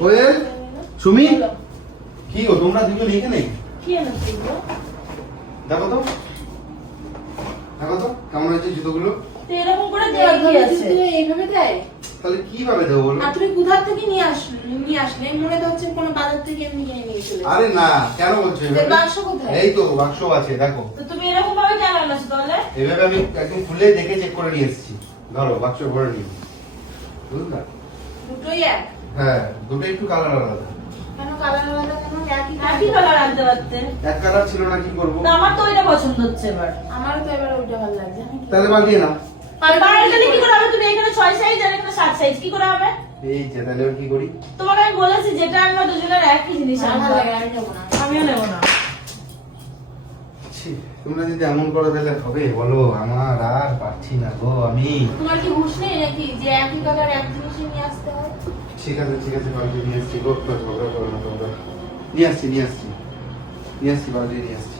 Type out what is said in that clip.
কোয়েল? সুমি? কি গো তোমরা দুজন এখানে কি এনেছো দেখো তো। দেখো তো কেমন হয়েছে জুতোগুলো? এরকম করে দেওয়ার কি আছে? এইভাবে দেয়? তাহলে কীভাবে দেবো বলো? আর তুমি কোথা থেকে নিয়ে আসলে নিয়ে আসলে? মনে তো হচ্ছে কোনো বাজার থেকে এমনি কিনে নিয়ে চলে আরে না কেন বলছো বাক্স কোথায়? এই তো বাক্স আছে দেখো। তো তুমি এরকম ভাবে কেন আনাছো তাহলে? এভাবে আমি একদম খুলে দেখে চেক করে নিয়ে এসেছি। ধরো বাক্স ভরে নিয়ে বুঝলা? দুটোই এক। হ্যাঁ দুটো একটু কালার আলাদা। কেন কালার আলাদা কেন? একই একই কালার আনতে পারতে। এক কালার ছিল না কি করব? তো আমার তো ওইটা পছন্দ হচ্ছে এবার। আমারও তো এবার ওইটা ভালো লাগছে। তাহলে পাল্টিয়ে নাও। আর বাড়িতে কি করে হবে? তুমি এখানে ছয় সাইজ আর এখানে সাত সাইজ কি করে হবে? এই যে তাহলে কি করি? তোমাকে আমি বলেছি যেটা আনবা দুজনের একই জিনিস আমার আনবা। আমিও নেব না। তোমরা যদি এমন করে তাহলে হবে বলো আমার আর পারছি না গো আমি। তোমার কি হুঁশ নেই নাকি যে একই কালার এক জিনিসই নিয়ে আসতে হয়? ঠিক আছে ঠিক আছে বাড়ি নিয়ে আসছি গো তো ঝগড়া করো না তোমরা। নিয়ে আসছি নিয়ে আসছি। নিয়ে আসছি বাড়ি নিয়ে আসছি।